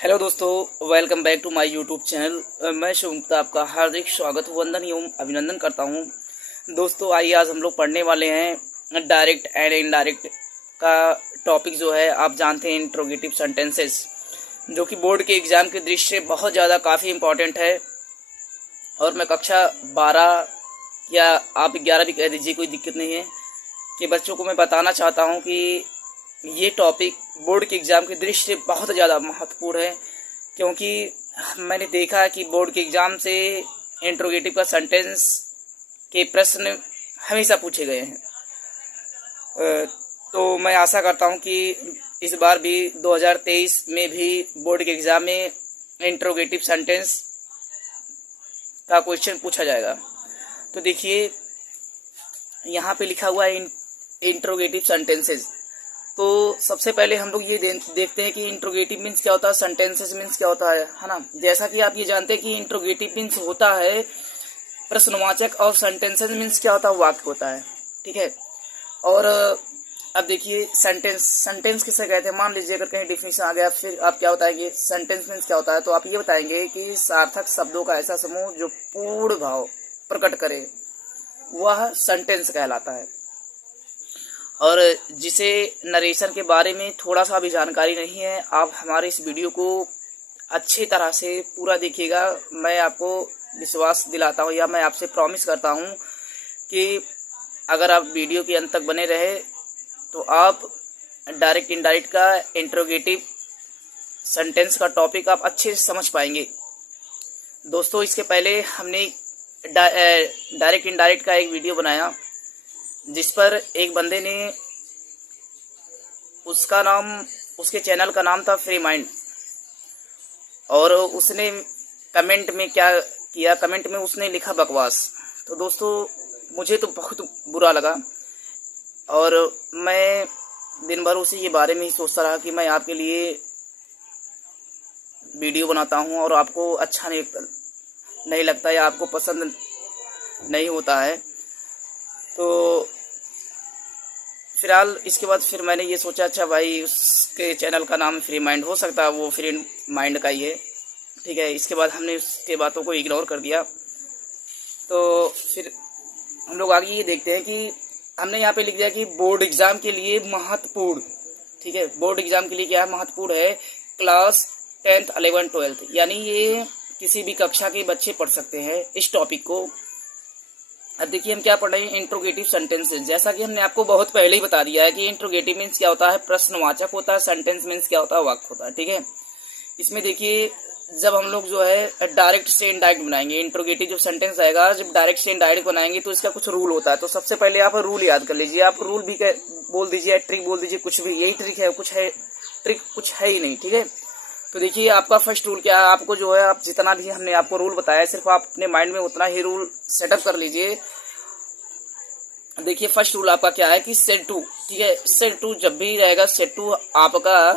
Hello दोस्तों, welcome back to my YouTube channel. मैं शुभम आपका हार्दिक स्वागत वंदन एवं अभिनंदन करता हूं। दोस्तों आइए आज हम लोग पढ़ने वाले हैं डायरेक्ट एंड इनडायरेक्ट का टॉपिक जो है आप जानते हैं इंट्रोगेटिव सेंटेंसेस, जो कि बोर्ड के एग्ज़ाम के दृष्टि से बहुत ज़्यादा काफ़ी इम्पोर्टेंट है। और मैं कक्षा 12 या आप 11 भी कह दीजिए, कोई दिक्कत नहीं है, कि बच्चों को मैं बताना चाहता हूँ कि ये टॉपिक बोर्ड के एग्ज़ाम की दृष्टि से बहुत ज़्यादा महत्वपूर्ण है। क्योंकि मैंने देखा कि बोर्ड के एग्ज़ाम से इंट्रोगेटिव का सेंटेंस के प्रश्न हमेशा पूछे गए हैं। तो मैं आशा करता हूं कि इस बार भी 2023 में भी बोर्ड के एग्ज़ाम में इंट्रोगेटिव सेंटेंस का क्वेश्चन पूछा जाएगा। तो देखिए यहाँ पे लिखा हुआ है इंट्रोगेटिव सेंटेंसेस। तो सबसे पहले हम लोग ये देखते हैं कि इंट्रोगेटिव मीन्स क्या होता है, सेंटेंसेस मीन्स क्या होता है ना। जैसा कि आप ये जानते हैं कि इंट्रोगेटिव मीन्स होता है प्रश्नवाचक, और सेंटेंसेस मीन्स क्या होता है, वाक्य होता है। ठीक है। और अब देखिए सेंटेंस किसे कहते हैं। मान लीजिए अगर कहीं डिफिनेशन आ गया, फिर आप क्या बताएंगे सेंटेंस मीन्स क्या होता है, तो आप ये बताएंगे कि सार्थक शब्दों का ऐसा समूह जो पूर्ण भाव प्रकट करे वह सेंटेंस कहलाता है। और जिसे नरेशन के बारे में थोड़ा सा भी जानकारी नहीं है, आप हमारे इस वीडियो को अच्छी तरह से पूरा देखिएगा। मैं आपको विश्वास दिलाता हूँ या मैं आपसे प्रॉमिस करता हूँ कि अगर आप वीडियो के अंत तक बने रहे तो आप डायरेक्ट इनडायरेक्ट का इंट्रोगेटिव सेंटेंस का टॉपिक आप अच्छे से समझ पाएंगे। दोस्तों इसके पहले हमने डायरेक्ट इनडायरेक्ट का एक वीडियो बनाया, जिस पर एक बंदे ने उसके चैनल का नाम था फ्री माइंड, और उसने कमेंट में क्या किया, कमेंट में उसने लिखा बकवास। तो दोस्तों मुझे तो बहुत बुरा लगा, और मैं दिन भर उसी के बारे में ही सोचता रहा कि मैं आपके लिए वीडियो बनाता हूं और आपको अच्छा नहीं लगता या आपको पसंद नहीं होता है। तो फिलहाल इसके बाद फिर मैंने ये सोचा, अच्छा भाई उसके चैनल का नाम फ्री माइंड, हो सकता है वो फ्री माइंड का ही है। ठीक है। इसके बाद हमने उसके बातों को इग्नोर कर दिया। तो फिर हम लोग आगे ये देखते हैं कि हमने यहाँ पे लिख दिया कि बोर्ड एग्जाम के लिए महत्वपूर्ण। ठीक है। बोर्ड एग्जाम के लिए क्या है, महत्वपूर्ण है क्लास 10th 11th 12th, यानी ये किसी भी कक्षा के बच्चे पढ़ सकते हैं इस टॉपिक को। अब देखिए हम क्या पढ़ रहे हैं, इंट्रोगेटिव सेंटेंसेस। जैसा कि हमने आपको बहुत पहले ही बता दिया है कि इंट्रोगेटिव मीन्स क्या होता है, प्रश्नवाचक होता है, सेंटेंस मीन्स क्या होता है, वाक्य होता है। ठीक है। इसमें देखिए जब हम लोग जो है डायरेक्ट से इनडायरेक्ट बनाएंगे, इंट्रोगेटिव जो सेंटेंस आएगा, जब डायरेक्ट से इनडायरेक्ट बनाएंगे तो इसका कुछ रूल होता है। तो सबसे पहले आप रूल याद कर लीजिए। आप रूल भी बोल दीजिए, ट्रिक बोल दीजिए, कुछ भी, यही ट्रिक है, कुछ है ट्रिक कुछ है ही नहीं। ठीक है। तो देखिए आपका फर्स्ट रूल क्या है, आपको जो है आप जितना भी हमने आपको रूल बताया सिर्फ आप अपने माइंड में उतना ही रूल सेटअप कर लीजिए। देखिए फर्स्ट रूल आपका क्या है कि सेट टू। ठीक है। सेट टू जब भी रहेगा, सेट टू आपका,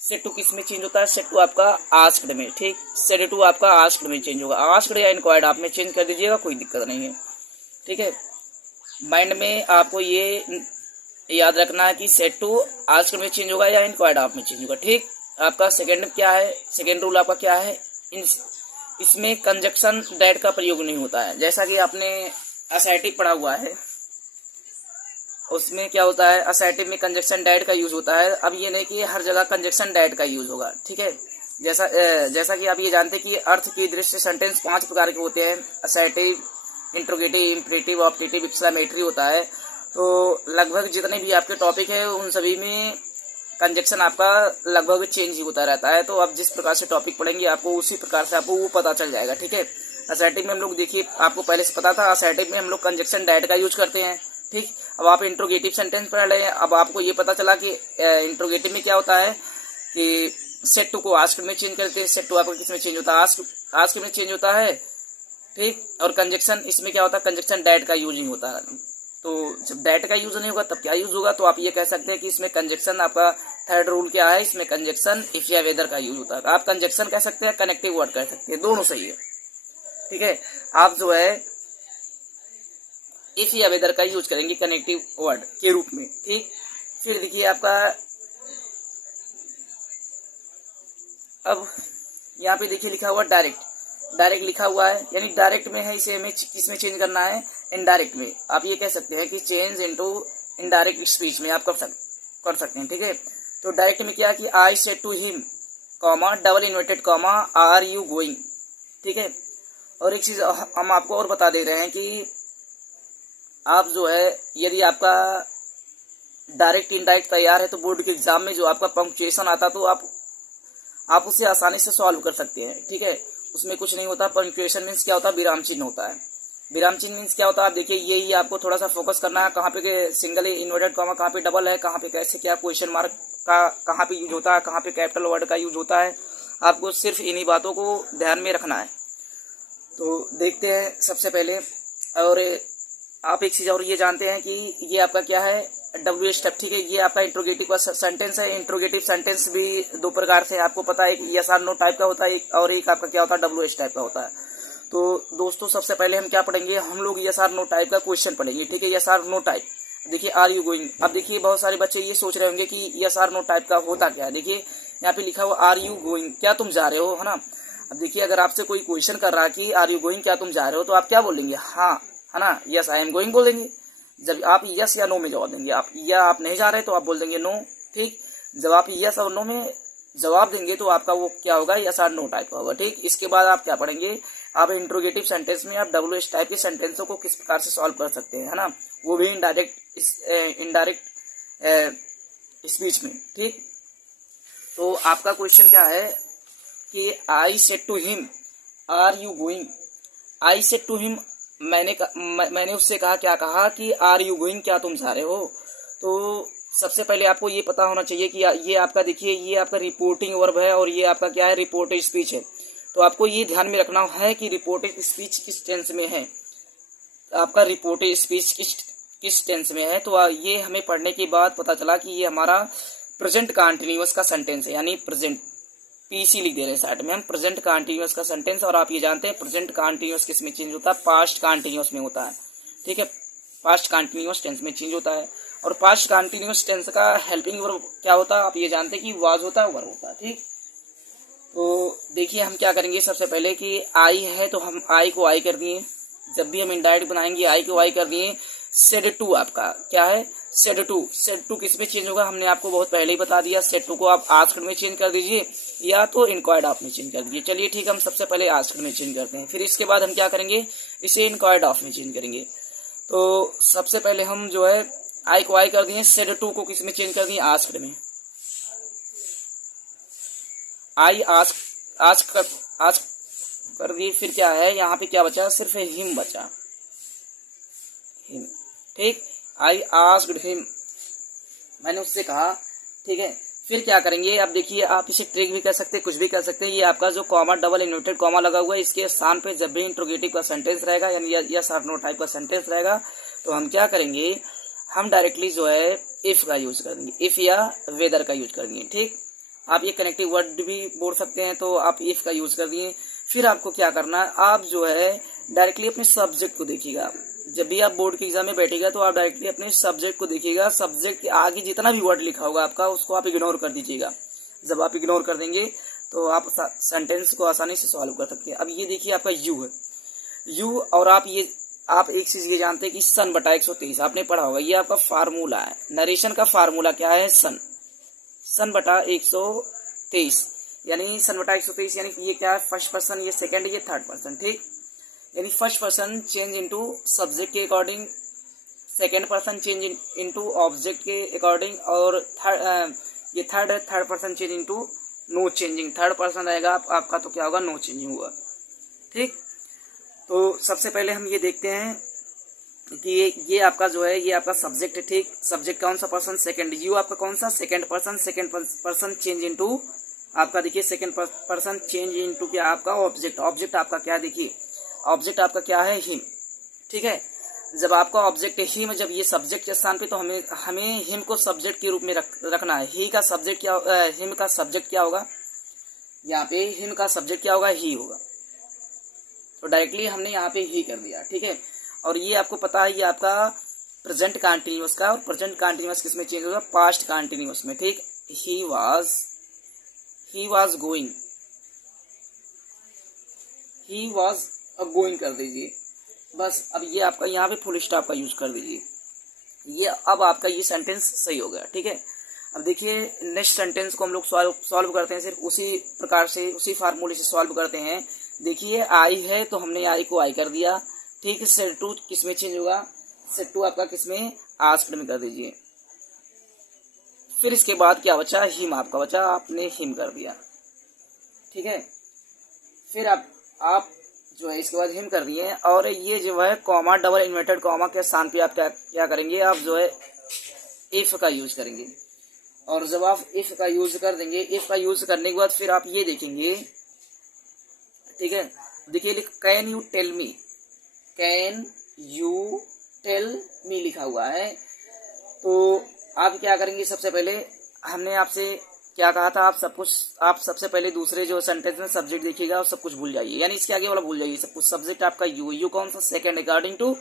सेट टू किस में चेंज होता है, सेट टू आपका आस्क्ड में। ठीक। सेट टू आपका आस्क्ड में चेंज होगा, आस्क्ड या इंक्वायर्ड आप में चेंज कर दीजिएगा, कोई दिक्कत नहीं है। ठीक है। माइंड में आपको ये याद रखना है कि सेट टू आस्क्ड में चेंज होगा या इंक्वायर्ड आप में चेंज होगा। ठीक। आपका सेकेंड क्या है, सेकेंड रूल आपका क्या है, इसमें कंजक्शन दैट का प्रयोग नहीं होता है। जैसा कि आपने असैटिव पढ़ा हुआ है, उसमें क्या होता है, असैटिव में कंजक्शन डैट का यूज होता है। अब ये नहीं कि हर जगह कंजक्शन डैट का यूज होगा। ठीक है। जैसा कि आप ये जानते हैं कि अर्थ की दृष्टि से सेंटेंस 5 प्रकार के होते हैं, असैटिव, इंट्रोगेटिव, इम्परेटिव, ऑप्टेटिव, एक्सक्लेमेटरी होता है। तो लगभग जितने भी आपके टॉपिक है उन सभी में कंजक्शन आपका लगभग चेंज ही होता रहता है। तो आप जिस प्रकार से टॉपिक पढ़ेंगे आपको उसी प्रकार से आपको वो पता चल जाएगा। ठीक है। असैटिव में हम लोग देखिए आपको पहले से पता था, असैटिव में हम लोग कंजक्शन डैट का यूज करते हैं। ठीक। अब आप इंट्रोगेटिव सेंटेंस पढ़ रहे हैं, अब आपको ये पता चला कि इंट्रोगेटिव में क्या होता है कि सेट टू को आस्क्ड में चेंज करते हैं। सेट टू आपको किस में चेंज होता है, आस्क्ड में चेंज होता है। ठीक। और कंजक्शन इसमें क्या होता है, कंजक्शन डैट का यूज नहीं होता है। तो जब डैट का यूज नहीं होगा तब क्या यूज होगा, तो आप ये कह सकते हैं कि इसमें कंजक्शन, आपका थर्ड रूल क्या है, इसमें कंजक्शन इफ या वेदर का यूज होता है। आप कंजक्शन कह सकते हैं, कनेक्टिव वर्ड कह सकते हैं, दोनों सही है। ठीक है। आप जो है इफ या वेदर का यूज करेंगे कनेक्टिव वर्ड के रूप में। ठीक। फिर देखिए आपका अब यहाँ पे देखिए लिखा हुआ डायरेक्ट लिखा हुआ है, यानी डायरेक्ट में है, इसे हमें किसमें चेंज करना है, इनडायरेक्ट में। आप ये कह सकते हैं कि चेंज इनटू इनडायरेक्ट स्पीच में आप कर सकते हैं, ठीक है। तो डायरेक्ट में क्या कि I said to him comma double inverted comma are you going, ठीक है। और एक चीज हम आपको और बता दे रहे हैं कि आप जो है यदि आपका डायरेक्ट इनडायरेक्ट तैयार है तो बोर्ड के एग्जाम में जो आपका पंक्चुएशन आता तो आप उसे आसानी से सॉल्व कर सकते हैं, ठीक है। उसमें कुछ नहीं होता। पंक्चुएशन मीन्स क्या होता है, विराम चिन्ह होता है। विराम चिन्ह मीन्स क्या होता है, आप देखिए यही आपको थोड़ा सा फोकस करना है, कहाँ पे सिंगल इन्वर्टेड कॉमा, कहाँ पे डबल है, कहाँ पे कैसे क्या क्वेश्चन मार्क का कहाँ पे यूज होता है, कहाँ पे कैपिटल वर्ड का यूज होता है। आपको सिर्फ इन्हीं बातों को ध्यान में रखना है। तो देखते हैं सबसे पहले। और आप एक चीज और ये जानते हैं कि ये आपका क्या है, डब्ल्यू स्टेप, ठीक है। ये आपका इंट्रोगेटिव का सेंटेंस है। इंट्रोगेटिव सेंटेंस भी दो प्रकार से आपको पता है, एक यस और नो टाइप का होता है, और एक आपका क्या होता है, डब्ल्यू एस टाइप का होता है। तो दोस्तों सबसे पहले हम क्या पढ़ेंगे, हम लोग यस और नो टाइप का क्वेश्चन पढ़ेंगे, ठीक है। यस और नो टाइप, देखिए आर यू गोइंग। अब देखिए बहुत सारे बच्चे ये सोच रहे होंगे कि यस और नो टाइप का होता क्या है। देखिए यहाँ पे लिखा हुआ आर यू गोइंग, क्या तुम जा रहे हो, है ना। अब देखिए अगर आपसे कोई क्वेश्चन कर रहा है कि आर यू गोइंग, क्या तुम जा रहे हो, तो आप क्या बोलेंगे, हाँ, है ना, यस आई एम गोइंग बोल देंगे। जब आप यस या नो में जवाब देंगे, आप नहीं जा रहे तो आप बोल देंगे नो, ठीक। जब आप यस और नो में जवाब देंगे तो आपका वो क्या होगा, यस और नो टाइप का होगा, ठीक। इसके बाद आप क्या पढ़ेंगे, आप इंट्रोगेटिव सेंटेंस में आप डब्ल्यू एस टाइप के सेंटेंसों को किस प्रकार से सॉल्व कर सकते हैं, है ना, वो भी इनडायरेक्ट स्पीच में, ठीक। तो आपका क्वेश्चन क्या है कि I said to him are you going. I said to him, मैंने उससे कहा, क्या कहा कि आर यू गोइंग, क्या तुम जा रहे हो। तो सबसे पहले आपको ये पता होना चाहिए कि ये आपका देखिए ये आपका रिपोर्टिंग वर्ब है और ये आपका क्या है, रिपोर्टेड स्पीच है। तो आपको ये ध्यान में रखना है कि रिपोर्टेड स्पीच किस टेंस में है, आपका रिपोर्टेड स्पीच किस टेंस में है। तो ये हमें पढ़ने के बाद पता चला कि ये हमारा प्रेजेंट कंटिन्यूअस का सेंटेंस है, यानी प्रेजेंट, पीसी लिख दे रहे हैं साइड में हम, प्रेजेंट कंटिन्यूअस का सेंटेंस। और आप ये जानते हैं प्रेजेंट कंटिन्यूअस किस में चेंज होता है, पास्ट कंटिन्यूअस में होता है, ठीक है। पास्ट कंटिन्यूअस टेंस में चेंज होता है। और पास्ट कंटिन्यूअस टेंस का हेल्पिंग वर्ब क्या होता है, आप ये जानते हैं कि वाज होता है, वर्ब होता है, ठीक। तो देखिए हम क्या करेंगे, सबसे पहले कि आई है तो हम आई को आई कर दिए, जब भी हम इनडायरेक्ट बनाएंगे आई को आई कर दिए। सेड टू आपका क्या है, सेड टू किस में चेंज होगा, हमने आपको बहुत पहले ही बता दिया। सेड टू को आप आस्क्ड में चेंज कर दीजिए या तो इंक्वायर्ड ऑफ में चेंज कर दीजिए। चलिए ठीक, हम सबसे पहले आस्क्ड में चेंज करते हैं, फिर इसके बाद हम क्या करेंगे, इसे इंक्वायर्ड ऑफ में चेंज करेंगे। तो सबसे पहले हम जो है आई को आई कर दिए, सेड टू को किस में चेंज कर दिए, आस्क्ड में। आई आस्क कर दिए, फिर क्या है यहाँ पे क्या बचा, सिर्फ हिम बचा, हिम, ठीक। आई आस्क्ड हिम, मैंने उससे कहा, ठीक है। फिर क्या करेंगे, अब देखिए आप इसे ट्रिक भी कर सकते हैं, कुछ भी कर सकते हैं। ये आपका जो कॉमा डबल इन्वर्टेड कॉमा लगा हुआ है, इसके स्थान पे जब भी इंट्रोगेटिव का सेंटेंस रहेगा, यानी यस और नो टाइप का सेंटेंस रहेगा, तो हम क्या करेंगे, हम डायरेक्टली जो है इफ का यूज कर देंगे, इफ या वेदर का यूज कर देंगे, ठीक। आप ये कनेक्टिव वर्ड भी बोल सकते हैं, तो आप इफ का यूज कर दिए। फिर आपको क्या करना है, आप जो है डायरेक्टली अपने सब्जेक्ट को देखिएगा। जब भी आप बोर्ड के एग्जाम में बैठेगा तो आप डायरेक्टली अपने सब्जेक्ट को देखिएगा। सब्जेक्ट के आगे जितना भी वर्ड लिखा होगा आपका, उसको आप इग्नोर कर दीजिएगा। जब आप इग्नोर कर देंगे तो आप सेंटेंस को आसानी से सॉल्व कर सकते हैं। अब ये देखिए आपका यू है, यू, और आप एक चीज ये जानते हैं कि सन बटा 123 आपने पढ़ा होगा, ये आपका फार्मूला है। नरेशन का फार्मूला क्या है, सन बटा 123, यानी सन बटा 123, यानी ये क्या है, फर्स्ट पर्सन, ये सेकंड, ये थर्ड पर्सन, ठीक। यानी first person change into subject के according, second person change into object के अकॉर्डिंग, और ये third person change into no changing. Third person रहेगा आपका तो क्या होगा, नो चेंजिंग होगा, ठीक। तो सबसे पहले हम ये देखते हैं कि ये आपका जो है, ये आपका सब्जेक्ट है, ठीक। सब्जेक्ट कौन सा, पर्सन सेकंड, यू आपका कौन सा, सेकंड पर्सन चेंज इनटू आपका देखिए सेकंड पर्सन चेंज इनटू क्या आपका ऑब्जेक्ट आपका क्या, देखिए ऑब्जेक्ट आपका क्या है, हिम, ठीक है। जब आपका ऑब्जेक्ट हिम, जब ये सब्जेक्ट के स्थान पे, तो हमें हिम को सब्जेक्ट के रूप में रखना है। हिम का सब्जेक्ट क्या होगा, यहाँ पे हिम का सब्जेक्ट क्या होगा, ही होगा। तो डायरेक्टली हमने यहाँ पे ही कर दिया, ठीक है। और ये आपको पता है, ये आपका प्रेजेंट कंटिन्यूअस का, और प्रेजेंट कंटिन्यूअस किस में चेंज होगा, पास्ट कंटिन्यूअस में, ठीक। He was going, he was going कर दीजिए बस। अब ये आपका यहाँ पे फुल स्टॉप का यूज कर दीजिए। ये अब आपका ये सेंटेंस सही हो गया, ठीक है। अब देखिए नेक्स्ट सेंटेंस को हम लोग सॉल्व करते हैं, सिर्फ उसी प्रकार से उसी फार्मूले से सॉल्व करते हैं। देखिए आई है तो हमने आई को आई कर दिया, ठीक है। सेड टू किस में चेंज होगा, सेड टू आपका किस में, आस्क्ड में कर दीजिए। फिर इसके बाद क्या बचा, हिम आपका बचा, आपने हिम कर दिया, ठीक है। फिर आप जो है इसके बाद हिम कर दिए, और ये जो है कॉमा डबल इन्वर्टेड कॉमा के स्थान पे आप क्या करेंगे, आप जो है इफ का यूज करेंगे। और जब आप इफ का यूज कर देंगे, इफ का यूज करने के बाद फिर आप ये देखेंगे, ठीक है। देखिए can you tell me, can you tell me लिखा हुआ है। तो आप क्या करेंगे, सबसे पहले हमने आपसे क्या कहा था, आप सबसे पहले दूसरे जो सेंटेंस में सब्जेक्ट देखिएगा और सब कुछ भूल जाइए, यानी इसके आगे वाला भूल जाइए सब कुछ। सब्जेक्ट आपका यू कौन सा, second according to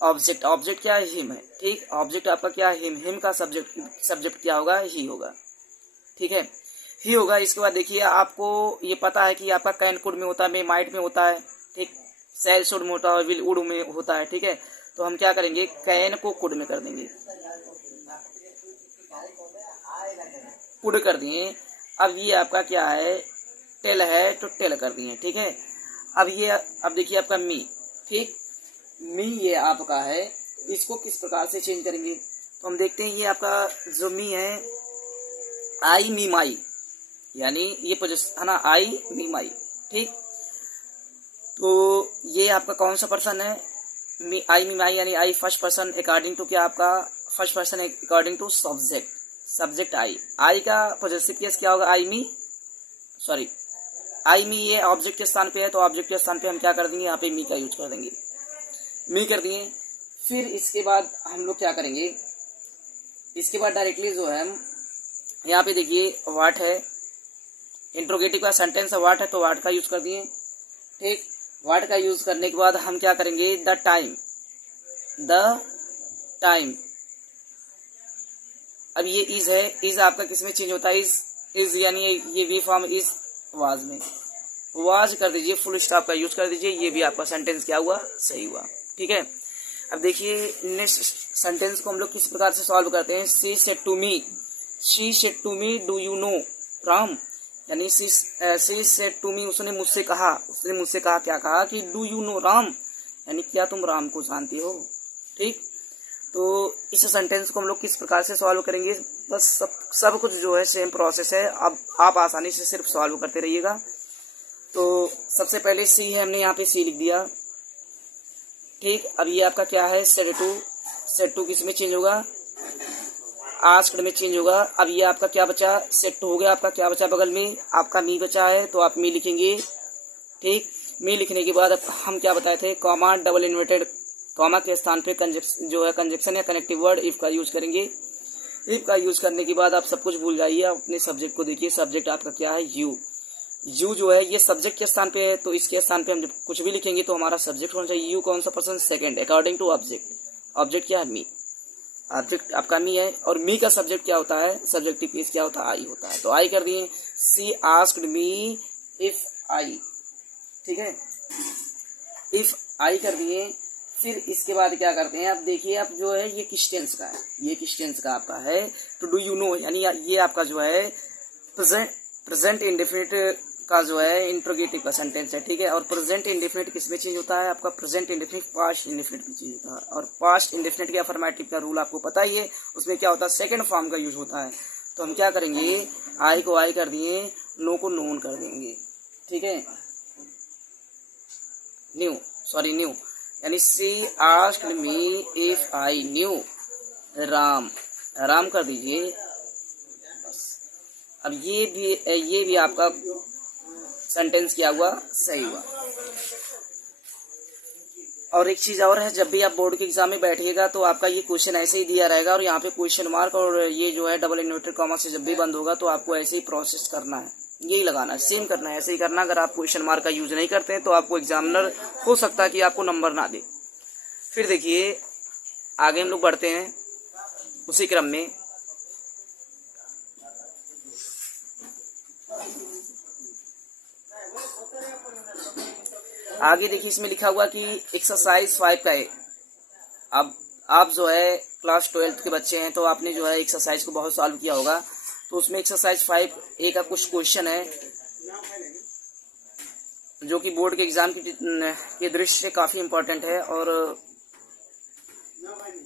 object, object क्या है, हिम है, ठीक। ऑब्जेक्ट आपका क्या है, हिम का सब्जेक्ट क्या होगा, ही होगा, ठीक है, ही होगा। इसके बाद देखिए आपको ये पता है कि आपका कैन कुड में होता है, मे माइट में होता है, ठीक, सेल शुड में होता है, विल वुड में होता है, ठीक है। तो हम क्या करेंगे, कैन को कुड में कर देंगे, कुड कर दिए। अब ये आपका क्या है, टेल है तो टेल कर दिए, ठीक है। अब देखिए आपका मी, ठीक, मी ये आपका है, इसको किस प्रकार से चेंज करेंगे, तो हम देखते हैं। ये आपका जो मी है, आई मी माई, यानी ये पोजीशन है ना, आई मी माई, ठीक। तो ये आपका कौन सा पर्सन है, मी आई मी माई, यानी I first person according to क्या, आपका first person according to subject, subject I का पॉजिटिव केस क्या होगा, आई मी ये ऑब्जेक्ट के स्थान पे है, तो ऑब्जेक्ट के स्थान पे हम क्या कर देंगे, यहाँ पे मी का यूज कर देंगे, मी कर दिए। फिर इसके बाद हम लोग क्या करेंगे, इसके बाद डायरेक्टली जो है हम यहाँ पे देखिए व्हाट है, इंट्रोगेटिव का सेंटेंस है, व्हाट है तो व्हाट का यूज कर दिए, ठीक। व्हाट का यूज करने के बाद हम क्या करेंगे, द टाइम। अब ये इज है, इज आपका किसमें चेंज होता है, इज यानी ये वी फॉर्म इज वाज में, वाज कर दीजिए, फुल स्टॉप का यूज कर दीजिए। ये भी आपका सेंटेंस क्या हुआ, सही हुआ, ठीक है। अब देखिए नेक्स्ट सेंटेंस को हम लोग किस प्रकार से सॉल्व करते हैं। She said to me do you know Ram, यानी शी सेड टू मी, उसने मुझसे कहा क्या कहा कि डू यू नो राम, यानी क्या तुम राम को जानते हो, ठीक। तो इस सेंटेंस को हम लोग किस प्रकार से सॉल्व करेंगे, बस सब कुछ जो है सेम प्रोसेस है। अब आप आसानी से सिर्फ सॉल्व करते रहिएगा। तो सबसे पहले सी है, हमने यहाँ पे सी लिख दिया, ठीक। अब ये आपका क्या है, सेड टू किस में चेंज होगा, आस्क्ड में चेंज होगा। अब ये आपका क्या बचा, सेड टू हो गया, आपका क्या बचा बगल में, आपका मी बचा है, तो आप मी लिखेंगे, ठीक। मी लिखने के बाद हम क्या बताए थे, कॉमा डबल इन्वर्टेड कॉमा के स्थान पे कंजक्शन या कनेक्टिव वर्ड इफ का यूज करेंगे। इफ का यूज करने के बाद आप सब कुछ भूल जाइए, अपने सब्जेक्ट को देखिए। सब्जेक्ट आपका क्या है, यू जो है ये सब्जेक्ट के स्थान पे है, तो इसके स्थान पे हम जब कुछ भी लिखेंगे तो हमारा सब्जेक्ट होना चाहिए। यू कौन सा person, second according to object क्या है, मी, ऑब्जेक्ट आपका मी है, और मी का सब्जेक्ट क्या होता है, सब्जेक्टिव केस क्या होता है, आई होता है, तो आई कर दिए। सी आस्क्ड मी इफ आई, ठीक है, इफ आई कर दिए। फिर इसके बाद क्या करते हैं, अब देखिए अब जो है ये किस टेंस का है, ये किस टेंस का आपका है, तो डू यू नो, यानी ये आपका जो है प्रेजेंट इंडेफिनिट का जो है इंट्रोगेटिव का सेंटेंस है, ठीक है। और प्रेजेंट इंडेफिनिट किस में चेंज होता है, आपका प्रेजेंट इंडेफिनिट पास्ट इंडेफिनिट में चेंज होता है। और पास्ट इंडेफिनिट के अफर्मेटिव का रूल आपको पता ही है, उसमें क्या होता है, सेकंड फॉर्म का यूज होता है। तो हम क्या करेंगे, आई को आई कर दिए, नो को नोन कर देंगे, ठीक है, न्यू, यानी she asked me if I knew Ram कर दीजिए बस। अब ये भी आपका सेंटेंस क्या हुआ, सही हुआ। और एक चीज और है, जब भी आप बोर्ड के एग्जाम में बैठिएगा तो आपका ये क्वेश्चन ऐसे ही दिया रहेगा, और यहाँ पे क्वेश्चन मार्क और ये जो है डबल इन्वर्टेड कॉमा से जब भी बंद होगा तो आपको ऐसे ही प्रोसेस करना है, यही लगाना है, सेम करना है, ऐसे ही करना। अगर आप क्वेश्चन मार्क का यूज नहीं करते हैं तो आपको एग्जामिनर हो सकता है कि आपको नंबर ना दे। फिर देखिए आगे हम लोग बढ़ते हैं उसी क्रम में। आगे देखिए इसमें लिखा हुआ कि एक्सरसाइज 5 का है। अब आप जो है क्लास 12 के बच्चे हैं तो आपने जो है एक्सरसाइज को बहुत सॉल्व किया होगा। तो उसमें एक्सरसाइज 5A का कुछ क्वेश्चन है जो कि बोर्ड के एग्जाम के दृष्टि से काफ़ी इम्पोर्टेंट है और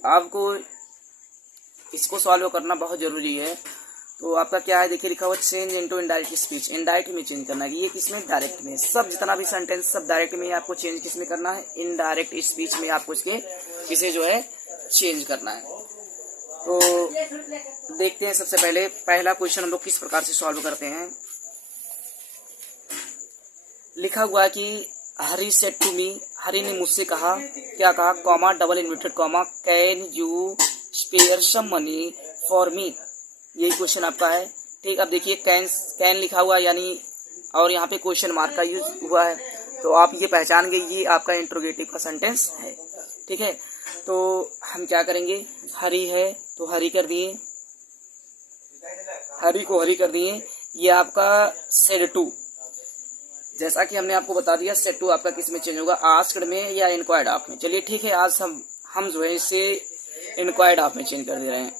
आपको इसको सॉल्व करना बहुत ज़रूरी है। तो आपका क्या है देखिए लिखा हुआ change into indirect speech, indirect में चेंज करना है। ये किसमें? डायरेक्ट में। सब जितना भी सेंटेंस सब डायरेक्ट में आपको चेंज किसमें करना है? इनडायरेक्ट स्पीच में आपको इसे जो है चेंज करना है। तो देखते हैं सबसे पहले पहला क्वेश्चन हम लोग किस प्रकार से सॉल्व करते हैं। लिखा हुआ कि हरी सेड टू मी, हरी ने मुझसे कहा, क्या कहा? Comma double inverted comma, can you spare some money for me. यही क्वेश्चन आपका है। ठीक, अब देखिए कैन लिखा हुआ यानी और यहाँ पे क्वेश्चन मार्क का यूज हुआ है तो आप ये पहचान गए ये आपका इंट्रोगेटिव का सेंटेंस है। ठीक है, तो हम क्या करेंगे? हरी है तो हरी कर दिए, हरी को हरी कर दिए। ये आपका सेड टू, जैसा कि हमने आपको बता दिया सेड टू आपका किस में चेंज होगा? आस्क्ड में या इंक्वायर्ड ऑफ में। चलिए ठीक है, आज हम जो है इसे इंक्वायर्ड ऑफ में चेंज कर दे रहे हैं।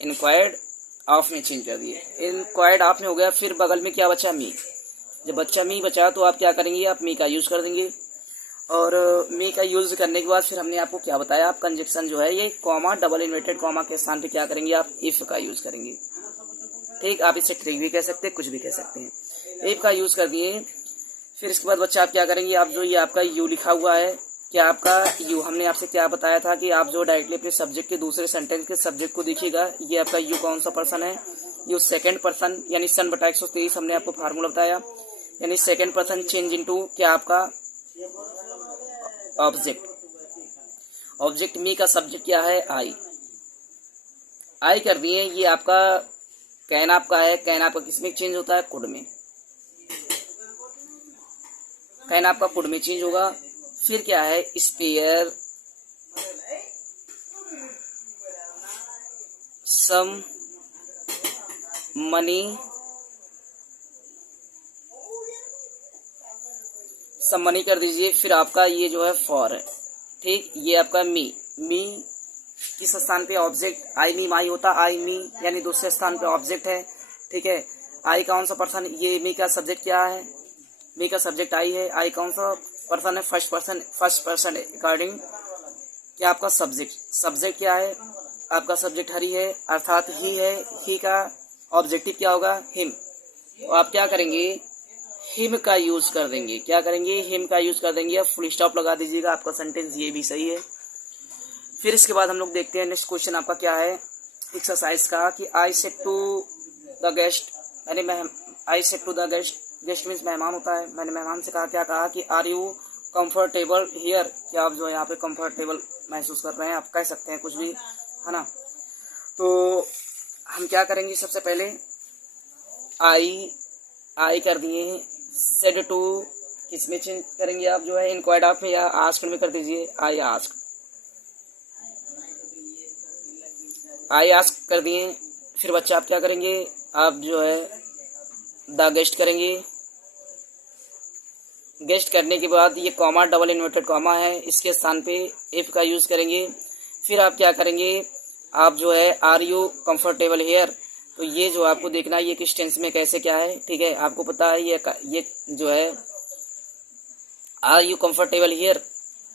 इंक्वायर्ड ऑफ में चेंज कर दिए, इंक्वायर्ड ऑफ में हो गया। फिर बगल में क्या बचा? मी। जब बच्चा मी बचा तो आप क्या करेंगे? आप मी का यूज कर देंगे और मी का यूज करने के बाद फिर हमने आपको क्या बताया? आप कंजक्शन जो है ये कॉमा डबल इन्वर्टेड कॉमा के स्थान पे क्या करेंगे? आप इफ का यूज करेंगे। ठीक, आप इसे ट्रिक भी कह सकते हैं, कुछ भी कह सकते हैं। इफ का यूज कर दिए, फिर इसके बाद बच्चा आप क्या करेंगे? आप जो ये आपका यू लिखा हुआ है, क्या आपका यू, हमने आपसे क्या बताया था कि आप जो डायरेक्टली अपने सब्जेक्ट के दूसरे सेंटेंस के सब्जेक्ट को देखिएगा। ये आपका यू कौन सा पर्सन है? यू सेकंड पर्सन यानी सन बटा 123 हमने आपको फार्मूला बताया, यानी सेकंड पर्सन चेंज इनटू क्या आपका? ऑब्जेक्ट। ऑब्जेक्ट मी का सब्जेक्ट क्या है? आई। आई कर दिए। ये आपका कैन आपका है, कैन आपका किसमें चेंज होता है? कुड में। कैन आपका कुड में चेंज होगा। फिर क्या है? Spare some money, some money कर दीजिए। फिर आपका ये जो है फॉर है। ठीक, ये आपका मी, मी किस स्थान पे? ऑब्जेक्ट। आई मी माई होता, आई मी यानी दूसरे स्थान पे ऑब्जेक्ट है। ठीक है, आई कौन सा पर्सन? ये मी का सब्जेक्ट क्या है? मी का सब्जेक्ट आई है। आई कौन सा पर्सन है? फर्स्ट पर्सन अकॉर्डिंग क्या आपका सब्जेक्ट? सब्जेक्ट क्या है? आपका सब्जेक्ट हरी है अर्थात ही है। ही का ऑब्जेक्टिव क्या होगा? हिम। तो आप क्या करेंगे? हिम का यूज कर देंगे। क्या करेंगे? हिम का यूज कर देंगे। अब फुल स्टॉप लगा दीजिएगा, आपका सेंटेंस ये भी सही है। फिर इसके बाद हम लोग देखते हैं नेक्स्ट क्वेश्चन आपका क्या है एक्सरसाइज का कि I said to the guest, I said to the guest, guest means मेहमान होता है। मैंने मेहमान से कहा, क्या कहा कि आर यू कंफर्टेबल हियर, क्या आप जो है यहाँ पे कंफर्टेबल महसूस कर रहे हैं? आप कह सकते हैं कुछ भी, है ना। तो हम क्या करेंगे? सबसे पहले आई कर दिए। सेड टू किसमें चेंज करेंगे? आप जो है इंक्वायर्ड ऑफ में या आस्क्ड में कर दीजिए। आई आस्क्ड, आई आस्क कर दिए। फिर बच्चा आप क्या करेंगे? आप जो है द गेस्ट करेंगे। गेस्ट करने के बाद ये कॉमा डबल इन्वर्टेड कॉमा है, इसके स्थान पे इफ का यूज करेंगे। फिर आप क्या करेंगे? आप जो है आर यू कंफर्टेबल हेयर, तो ये जो आपको देखना है ये किस टेंस में कैसे क्या है। ठीक है, आपको पता है ये जो है आर यू कंफर्टेबल हियर,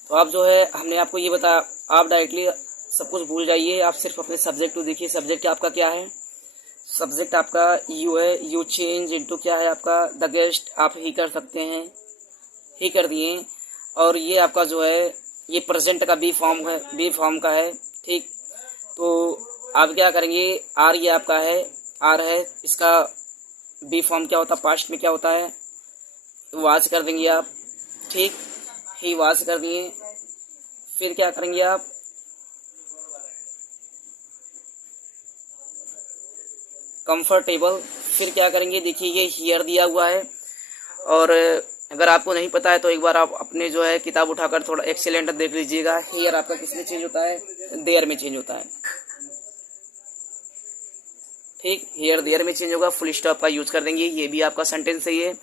तो आप जो है हमने आपको ये बताया, आप डायरेक्टली सब कुछ भूल जाइए, आप सिर्फ अपने सब्जेक्ट को देखिए। सब्जेक्ट आपका क्या है? सब्जेक्ट आपका यू है। यू चेंज इनटू क्या है आपका? The guest. आप ही कर सकते हैं, ही कर दिए। और ये आपका जो है ये प्रेजेंट का बी फॉर्म है, बी फॉर्म का है। ठीक, तो आप क्या करेंगे? आर ये आपका है, आर है, इसका बी फॉर्म क्या होता है? पास्ट में क्या होता है? वाज कर देंगे आप। ठीक, ही वाज कर दिए। फिर क्या करेंगे आप? कंफर्टेबल। फिर क्या करेंगे? देखिए ये हियर दिया हुआ है, और अगर आपको नहीं पता है तो एक बार आप अपने जो है किताब उठाकर थोड़ा एक्सीलेंट देख लीजिएगा। हियर आपका किस में चेंज होता है? देयर में चेंज होता है। ठीक, हियर देयर में चेंज होगा, फुल स्टॉप का यूज कर देंगे, ये भी आपका सेंटेंस सही है।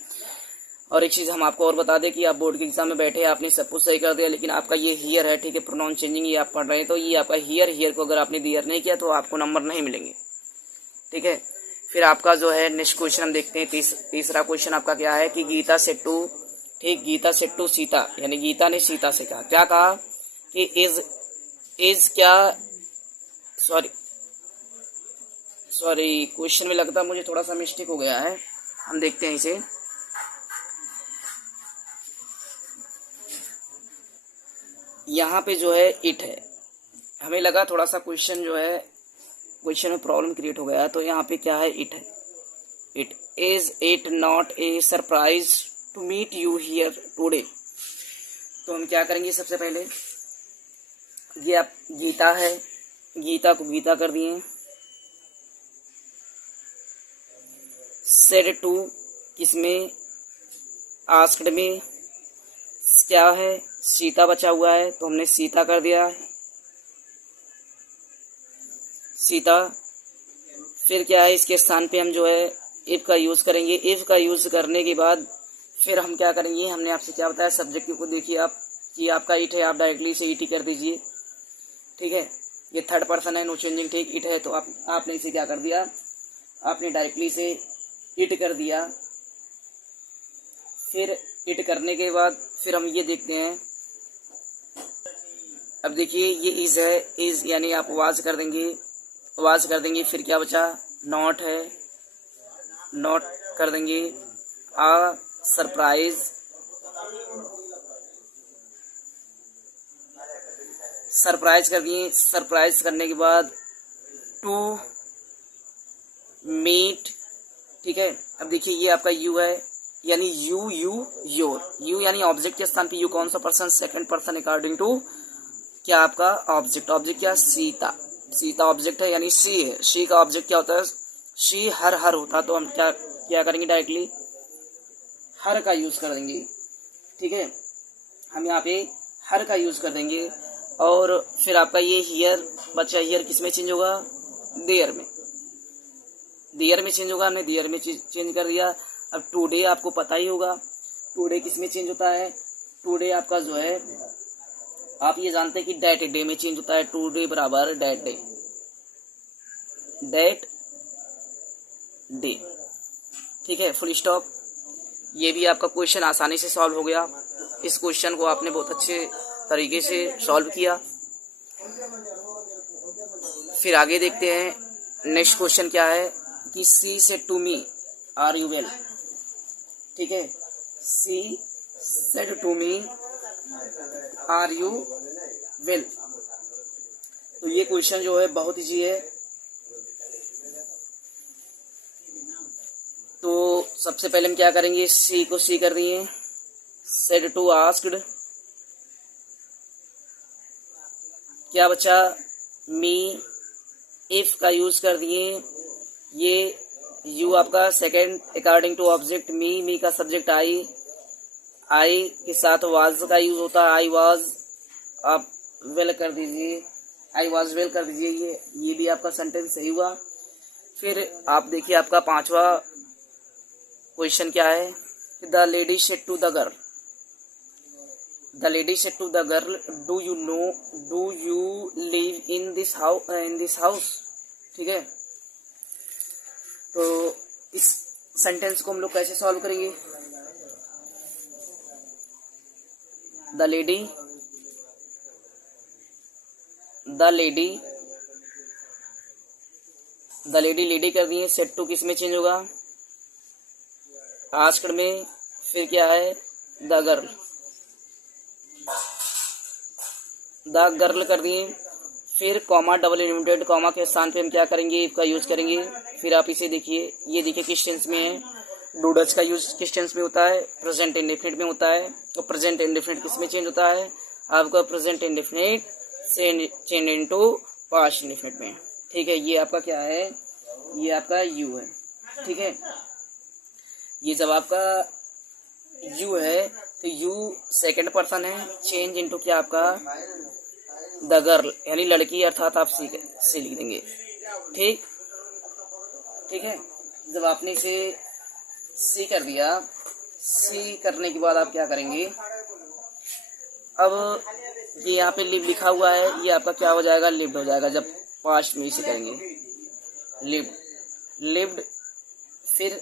और एक चीज़ हम आपको और बता दें कि आप बोर्ड के एग्जाम में बैठे, आपने सब कुछ सही कर दिया, लेकिन आपका ये हियर है, ठीक है, प्रोनाउन चेंजिंग ये आप पढ़ रहे हैं, तो ये आपका हियर को अगर आपने दियर नहीं किया तो आपको नंबर नहीं मिलेंगे, ठीक है। फिर आपका जो है नेक्स्ट क्वेश्चन हम देखते हैं। तीसरा क्वेश्चन आपका क्या है कि गीता सेड टू, ठीक, गीता सेड टू सीता, यानी गीता ने सीता से कहा, क्या कहा कि इज क्या, सॉरी क्वेश्चन में लगता है मुझे थोड़ा सा मिस्टेक हो गया है, हम देखते हैं इसे। यहाँ पे जो है इट है, हमें लगा थोड़ा सा क्वेश्चन जो है क्वेश्चन में प्रॉब्लम क्रिएट हो गया, तो यहाँ पे क्या है, इट है। It is it not a surprise to meet you here today. तो हम क्या करेंगे, सबसे पहले ये आप गीता है, गीता को गीता कर दिए, सेड टू किसमें, आस्क्ड में क्या है, सीता बचा हुआ है, तो हमने सीता कर दिया है, सीता। फिर क्या है, इसके स्थान पे हम जो है इफ का यूज करेंगे। इफ का यूज करने के बाद फिर हम क्या करेंगे, हमने आपसे क्या बताया, सब्जेक्ट को देखिए आप कि आपका इट है, आप डायरेक्टली से इट ही कर दीजिए, ठीक है। ये थर्ड पर्सन है, नो चेंजिंग, ठीक, इट है, तो आपने इसे क्या कर दिया, आपने डायरेक्टली से इट कर दिया। फिर इट करने के बाद फिर हम ये देखते हैं, अब देखिए ये इज है, इज यानी आप वाज कर देंगे, फिर क्या बचा, नॉट है, नॉट कर देंगे, आ सरप्राइज, सरप्राइज कर दिए, सरप्राइज करने के बाद टू मीट, ठीक है। अब देखिए ये आपका यू है, यानी यू यानी ऑब्जेक्ट के स्थान पे यू कौन सा person, second person according to क्या आपका ऑब्जेक्ट क्या, सीता ऑब्जेक्ट है, यानी शी है, शी का ऑब्जेक्ट क्या होता है, शी हर होता, तो हम क्या करेंगे, डायरेक्टली हर का यूज कर देंगे, ठीक है। हम यहाँ पे हर का यूज कर देंगे। और फिर आपका ये हियर बच्चा, हियर किस में चेंज होगा, देयर में चेंज होगा, हमने देयर में चेंज कर दिया। अब टुडे आपको पता ही होगा, टुडे किस में चेंज होता है, टुडे आपका जो है आप ये जानते हैं कि डेट डे में चेंज होता है, टुडे बराबर डेट डे, ठीक है, फुल स्टॉप। ये भी आपका क्वेश्चन आसानी से सॉल्व हो गया। इस क्वेश्चन को आपने बहुत अच्छे तरीके से सॉल्व किया। फिर आगे देखते हैं नेक्स्ट क्वेश्चन क्या है कि she said to me are you well, ठीक है, she said to me are you well. तो ये क्वेश्चन जो है बहुत इजी है। तो सबसे पहले हम क्या करेंगे, सी को सी कर दिए, सेड टू आस्क्ड, क्या बचा, मी, इफ का यूज कर दिए, ये यू आपका सेकंड अकॉर्डिंग टू ऑब्जेक्ट, मी का सब्जेक्ट आई के साथ वाज का यूज होता है, आई वाज, आप वेल कर दीजिए, आई वाज वेल कर दीजिए, ये भी आपका सेंटेंस सही हुआ। फिर आप देखिए आपका पांचवा क्वेश्चन क्या है, the lady said to the girl, the lady said to the girl do you live in this house, ठीक है। तो इस सेंटेंस को हम लोग कैसे सॉल्व करेंगे, द लेडी कर दिए, सेड टू किस में चेंज होगा, आस्क्ड में, फिर क्या है, द गर्ल कर दिए, फिर कॉमा डबल लिमिटेड, कॉमा के स्थान पे हम क्या करेंगे, इफ का यूज करेंगे। फिर आप इसे देखिए, ये देखिए किस टेंस में है, डू डज का यूज किस टेंस में होता है, प्रेजेंट इंडेफिनिट में होता है। तो प्रेजेंट इंडेफिनिट किस में चेंज होता है, आपका present indefinite change into past indefinite में, ठीक है। ये आपका क्या है, ये आपका यू है, ठीक है। ये जब आपका यू है तो यू सेकंड पर्सन है, चेंज इनटू क्या आपका द गर्ल, यानी लड़की, अर्थात आप सी लिख देंगे, ठीक। ठीक है। जब आपने इसे सी कर दिया, सी करने के बाद आप क्या करेंगे, अब ये यहाँ पे लिव लिखा हुआ है, ये आपका क्या हो जाएगा, लिव्ड हो जाएगा जब पास्ट में इसे करेंगे, लिव्ड। फिर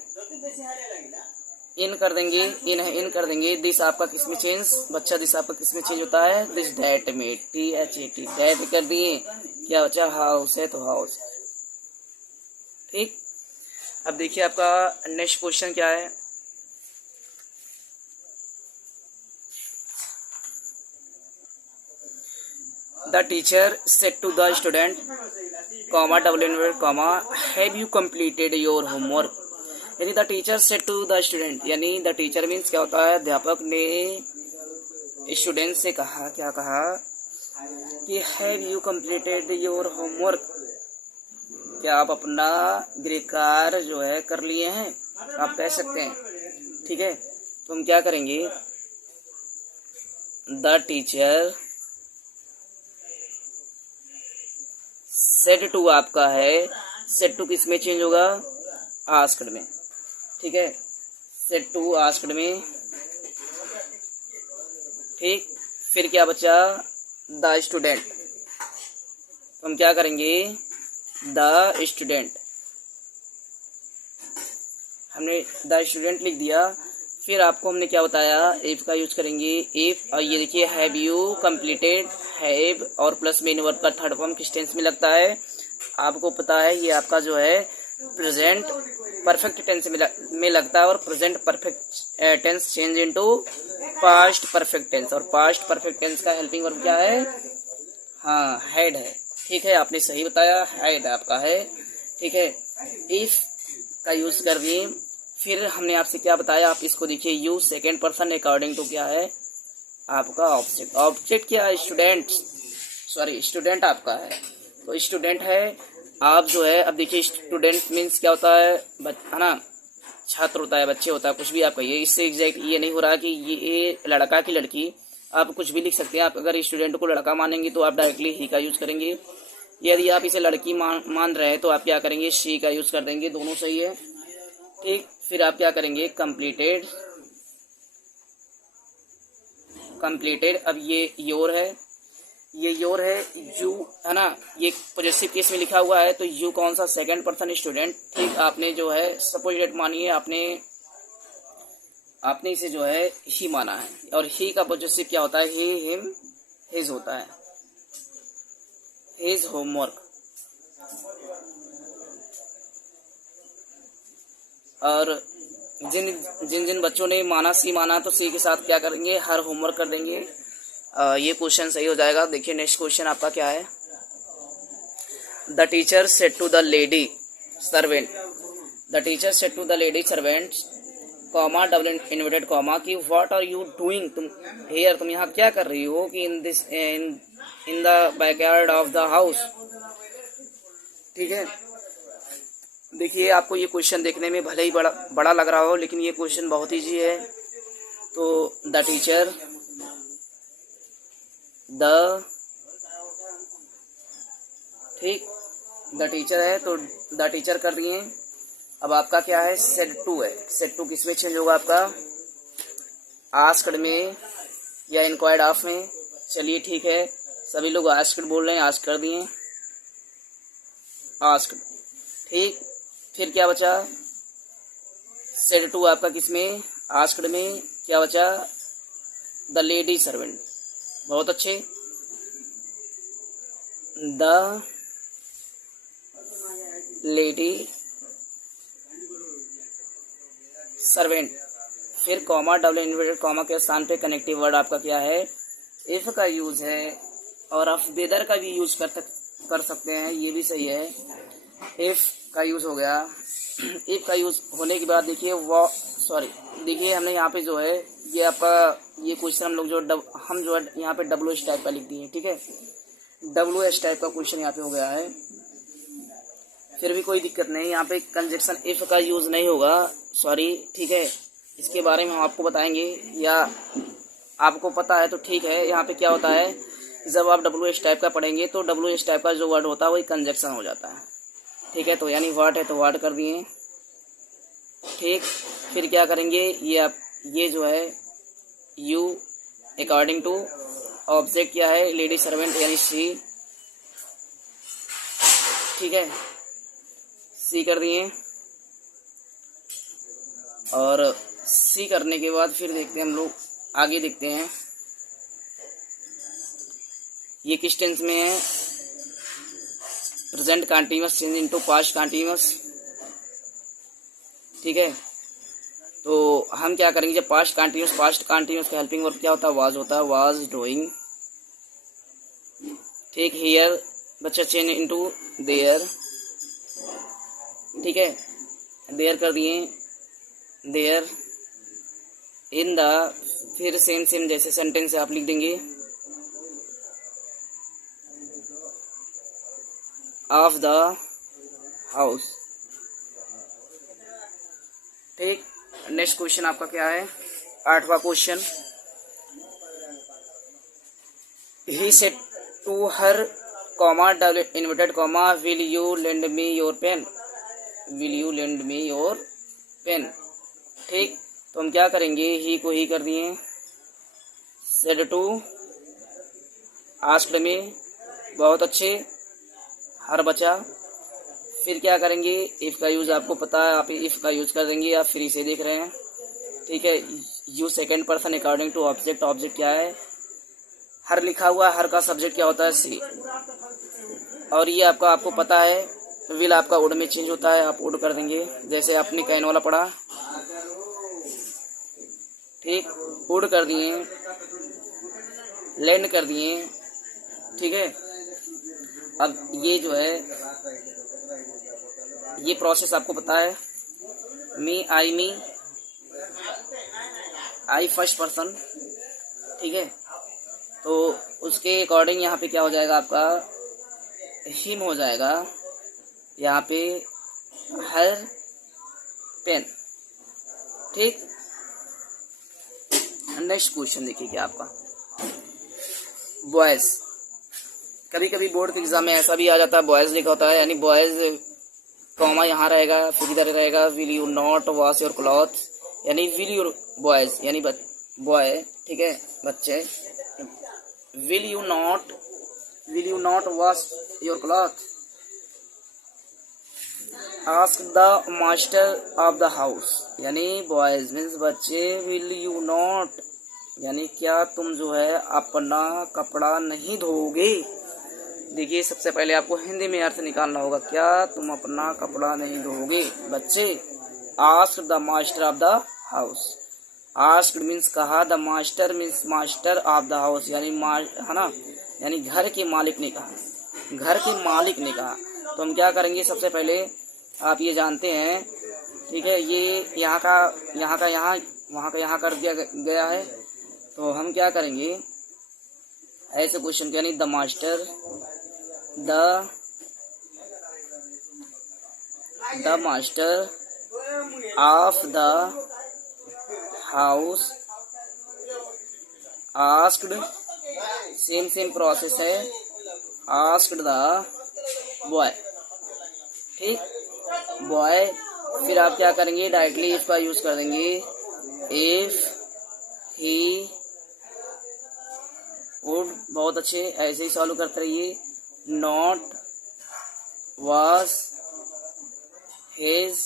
इन कर देंगे, इन कर देंगे। दिस आपका किस में चेंज, बच्चा दिस आपका किस में चेंज होता है, दिस डैट में, THAT, डैट कर दिए, क्या बचा, हाउस है तो हाउस। ठीक। अब देखिए आपका नेक्स्ट क्वेश्चन क्या है। The teacher said to the student, have you completed your homework. यानी the teacher said to the student, यानी द टीचर मीन्स क्या होता है, अध्यापक ने स्टूडेंट से कहा, क्या कहा कि have you completed your homework, क्या आप अपना गृह कार्य जो है कर लिए हैं, आप कह सकते हैं। ठीक है, तो हम क्या करेंगे, द टीचर सेड टू आपका है, सेड टू किस में चेंज होगा, आस्क्ड में। ठीक है, सेड टू आस्क्ड में। ठीक। फिर क्या बचा, द स्टूडेंट, तो हम क्या करेंगे, द स्टूडेंट, हमने द स्टूडेंट लिख दिया। फिर आपको हमने क्या बताया, इफ का यूज करेंगे, इफ। और ये देखिए हैव यू कंप्लीटेड, हैव और प्लस मेन वर्ब का थर्ड फॉर्म किस टेंस में लगता है, आपको पता है, ये आपका जो है प्रेजेंट परफेक्ट टेंस में लगता है, और present perfect tense change into past perfect tense, और पास्ट परफेक्ट टेंस का हेल्पिंग वर्ब क्या है, हाँ हैड है। ठीक है, आपने सही बताया, हैड आपका है। ठीक है, इफ का यूज कर दिए। फिर हमने आपसे क्या बताया, आप इसको देखिए, you second person according to क्या है, आपका ऑब्जेक्ट। ऑब्जेक्ट क्या है, स्टूडेंट, सॉरी स्टूडेंट आपका है, तो स्टूडेंट है आप जो है। अब देखिए स्टूडेंट मीन्स क्या होता है ना, छात्र होता है, बच्चे होता है, कुछ भी आप कहिए, इससे एग्जैक्ट ये नहीं हो रहा कि ये लड़का की लड़की, आप कुछ भी लिख सकते हैं। आप अगर स्टूडेंट को लड़का मानेंगे तो आप डायरेक्टली ही का यूज करेंगे, यदि आप इसे लड़की मान रहे हैं तो आप क्या करेंगे, शी का यूज कर देंगे, दोनों सही है। ठीक। फिर आप क्या करेंगे, कंप्लीटेड, कंप्लीटेड। अब ये योर है, ये योर है, यू है ना, ये पॉजिटिव केस में लिखा हुआ है, तो यू कौन सा, सेकंड पर्सन स्टूडेंट। ठीक, आपने जो है सपोज डेट मानिए, आपने इसे जो है ही माना है, और ही का पॉजिटिव क्या होता है, ही, हिम, हिज होता है, हिज होमवर्क। और जिन बच्चों ने माना, सी माना, तो सी के साथ क्या करेंगे, हर होमवर्क कर देंगे। ये क्वेश्चन सही हो जाएगा। देखिए नेक्स्ट क्वेश्चन आपका क्या है, the teacher said to the lady servant, the teacher said to the lady servant, comma double inverted comma, कि व्हाट आर यू डूइंग, तुम हियर, तुम यहाँ क्या कर रही हो, कि in the backyard of the house. ठीक है, देखिए आपको ये क्वेश्चन देखने में भले ही बड़ा लग रहा हो, लेकिन ये क्वेश्चन बहुत ईजी है। तो द टीचर, ठीक, द टीचर है, तो द टीचर कर दिए। अब आपका क्या है, सेड टू है, सेड टू किस में चेंज होगा आपका, आस्क्ड में या इंक्वायर्ड ऑफ में। चलिए ठीक है, सभी लोग आस्क्ड बोल रहे हैं, आस्क कर दिए, आस्क्ड। ठीक। फिर क्या बचा, सेड टू आपका किस में, आस्क्ड में, क्या बचा, द लेडी सर्वेंट। बहुत अच्छे, द लेडी सर्वेंट। फिर कॉमा डबल इन्वर्टेड कॉमा के स्थान पे कनेक्टिव वर्ड आपका क्या है, इफ का यूज है, और आप वेदर का भी यूज कर सकते हैं, ये भी सही है। इफ का यूज हो गया, इफ का यूज होने के बाद देखिए देखिए हमने यहाँ पे जो है, ये आपका ये क्वेश्चन हम लोग जो है यहाँ पे WH टाइप का लिख दिए। ठीक है, WH टाइप का क्वेश्चन यहाँ पे हो गया है, फिर भी कोई दिक्कत नहीं, यहाँ पे कंजक्शन इफ का यूज नहीं होगा, सॉरी। ठीक है, इसके बारे में हम आपको बताएंगे, या आपको पता है तो ठीक है। यहाँ पे क्या होता है, जब आप WH टाइप का पढ़ेंगे तो WH टाइप का जो वर्ड होता है वही कंजक्शन हो जाता है। ठीक है, तो यानी वाट है तो वाट कर दिए। ठीक, फिर क्या करेंगे, ये जो है यू अकॉर्डिंग टू ऑब्जेक्ट क्या है, लेडी सर्वेंट यानी सी। ठीक है, सी कर दिए। और सी करने के बाद फिर देखते हैं हम लोग, आगे देखते हैं ये किस टेंस में है। Present continuous change into past continuous. ठीक है, तो हम क्या करेंगे, जब पास्ट कंटीन्यूअस का हेल्पिंग वर्ब क्या होता है, वाज होता है, वाज डूइंग। ठीक, हियर बच्चा चेंज इनटू देयर। ठीक है, देयर कर दिए, देयर इन द, फिर सेम जैसे सेंटेंस आप लिख देंगे, ऑफ द हाउस। ठीक, नेक्स्ट क्वेश्चन आपका क्या है, 8वां question. He said to her comma inverted comma will you lend me your pen, will you lend me your pen. ठीक, तो हम क्या करेंगे, ही को ही कर दिए, सेड टू आस्क्ड मी, बहुत अच्छे, हर बचा। फिर क्या करेंगे, इफ़ का यूज़ आपको पता है, आप इफ़ का यूज़ कर देंगे, आप फ्री से देख रहे हैं। ठीक है, you second person according to object, object क्या है, हर लिखा हुआ है, हर का सब्जेक्ट क्या होता है, सी। और ये आपको पता है, विल आपका वुड में चेंज होता है, आप वुड कर देंगे, जैसे आपने कैन वाला पढ़ा। ठीक, वुड कर दिए, लैंड कर दिए। ठीक है, अब ये जो है ये प्रोसेस आपको पता है, मी आई फर्स्ट पर्सन। ठीक है, तो उसके अकॉर्डिंग यहाँ पे क्या हो जाएगा, आपका हिम हो जाएगा, यहाँ पे हर पेन। ठीक, नेक्स्ट क्वेश्चन देखिए क्या आपका, बॉयज। कभी कभी बोर्ड के एग्जाम में ऐसा भी आ जाता है, बॉयज लिखा होता है, यानी बॉयज कॉमा यहाँ रहेगा, फिर इधर रहेगा, will you not wash your cloth, यानी विल यू बॉयज यानी बॉय। ठीक है, बच्चे, will you not wash your cloth, ask the master of the house, यानी बॉयज मीन्स बच्चे, विल यू नॉट यानी क्या तुम जो है अपना कपड़ा नहीं धोगे। देखिए, सबसे पहले आपको हिंदी में अर्थ निकालना होगा, क्या तुम अपना कपड़ा नहीं धोगे बच्चे। Ask the master of the house, ask means कहा, the master means master of the house यानी है ना, यानी घर के मालिक ने कहा, घर के मालिक ने कहा। तो हम क्या करेंगे, सबसे पहले आप ये जानते हैं, ठीक है, ये यहाँ का वहाँ का यहाँ कर दिया गया है, तो हम क्या करेंगे, ऐसे क्वेश्चन यानी the master of the house asked, same process है, आस्क्ड द बॉय। ठीक, बॉय, फिर आप क्या करेंगे, डायरेक्टली इफ का यूज कर देंगे, इफ ही वुड, बहुत अच्छे, ऐसे ही सॉल्व करते रहिए, नॉट वाज हिज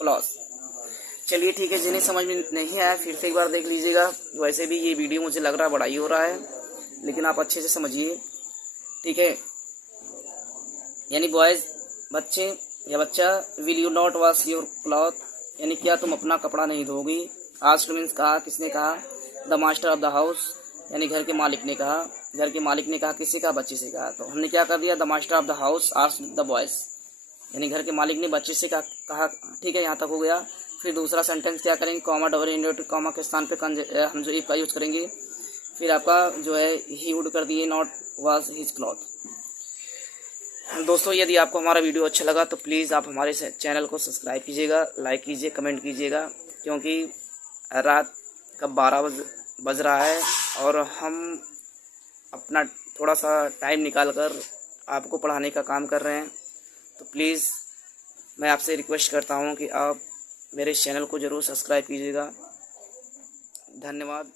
क्लॉथ। चलिए ठीक है, जिन्हें समझ में नहीं आया फिर से एक बार देख लीजिएगा। वैसे भी ये वीडियो मुझे लग रहा है बड़ा ही हो रहा है, लेकिन आप अच्छे से समझिए। ठीक है, यानी बॉयज बच्चे या बच्चा, will you not wash your cloth यानी क्या तुम अपना कपड़ा नहीं धोगी। आस्क्ड मीन्स कहा, किसने कहा, the master of the house यानी घर के मालिक ने कहा, घर के मालिक ने कहा, किसी का, बच्चे से कहा। तो हमने क्या कर दिया, the master of the house asked the boys यानी घर के मालिक ने बच्चे से कहा। ठीक है, यहाँ तक हो गया। फिर दूसरा सेंटेंस क्या करेंगे, कॉमा डबल इन्वर्टेड कॉमा के स्थान पे हम जो इफ का यूज करेंगे। फिर आपका जो है ही वुड कर दिए, नॉट वाज हिज क्लॉथ। दोस्तों, यदि आपको हमारा वीडियो अच्छा लगा तो प्लीज़ आप हमारे चैनल को सब्सक्राइब कीजिएगा, लाइक कीजिए, कमेंट कीजिएगा, क्योंकि रात का 12 बज रहा है और हम अपना थोड़ा सा टाइम निकाल कर आपको पढ़ाने का काम कर रहे हैं। तो प्लीज़ मैं आपसे रिक्वेस्ट करता हूँ कि आप मेरे इस चैनल को ज़रूर सब्सक्राइब कीजिएगा। धन्यवाद।